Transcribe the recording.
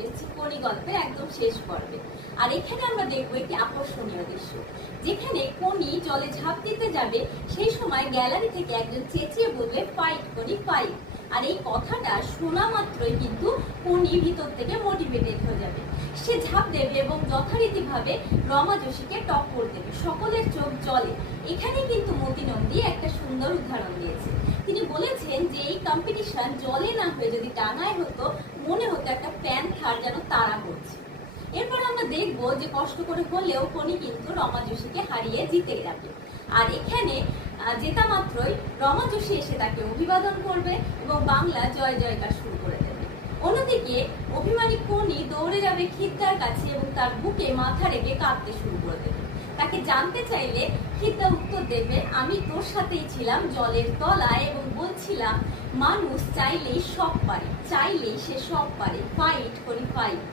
চলে এসেছি কোনি গল্পের একদম শেষ পর্বে। আর এখানে আমরা দেখবো একটি আকর্ষণীয় দৃশ্য, যেখানে কোনি জলে ঝাঁপ দিতে যাবে সেই সময় গ্যালারি থেকে একজন চেঁচিয়ে বলবে, ফাইট কোনি ফাইট। আর এই কথাটা শোনা মাত্রই কিন্তু কোনি ভিতর থেকে মোটিভেটেড হয়ে যাবে, সে ঝাঁপ দেবে এবং যথারীতিভাবে রমা যোশীকে টক্কর দেবে। সকলের চোখ জলে। এখানে কিন্তু মতি নন্দী একটা সুন্দর উদাহরণ দিয়েছে। তিনি বলেছেন যে এই কম্পিটিশন জলে না হয়ে যদি ডাঙায় হতো, মনে হতো একটা প্যান্থার যেন তাড়া করছে। এরপর আমরা দেখবো যে কষ্ট করে হলেও কোনি কিন্তু রমা যোশীকে হারিয়ে জিতে যাবে। আর এখানে জেতা মাত্রই রমা যোশী এসে তাকে অভিবাদন করবে এবং বাংলা জয় জয়কার শুরু করে দেবে। অন্যদিকে অভিমানী কোনি দৌড়ে যাবে খিদ্দার কাছে এবং তার বুকে মাথা রেখে কাঁদতে শুরু করে দেবে। তাকে জানতে চাইলে খিদ্দা উত্তর দেবে, আমি তোর সাথেই ছিলাম জলের তলায় এবং বলছিলাম মানুষ চাইলেই সব পারে, চাইলেই সে সব পারে, ফাইট কোনি ফাইট।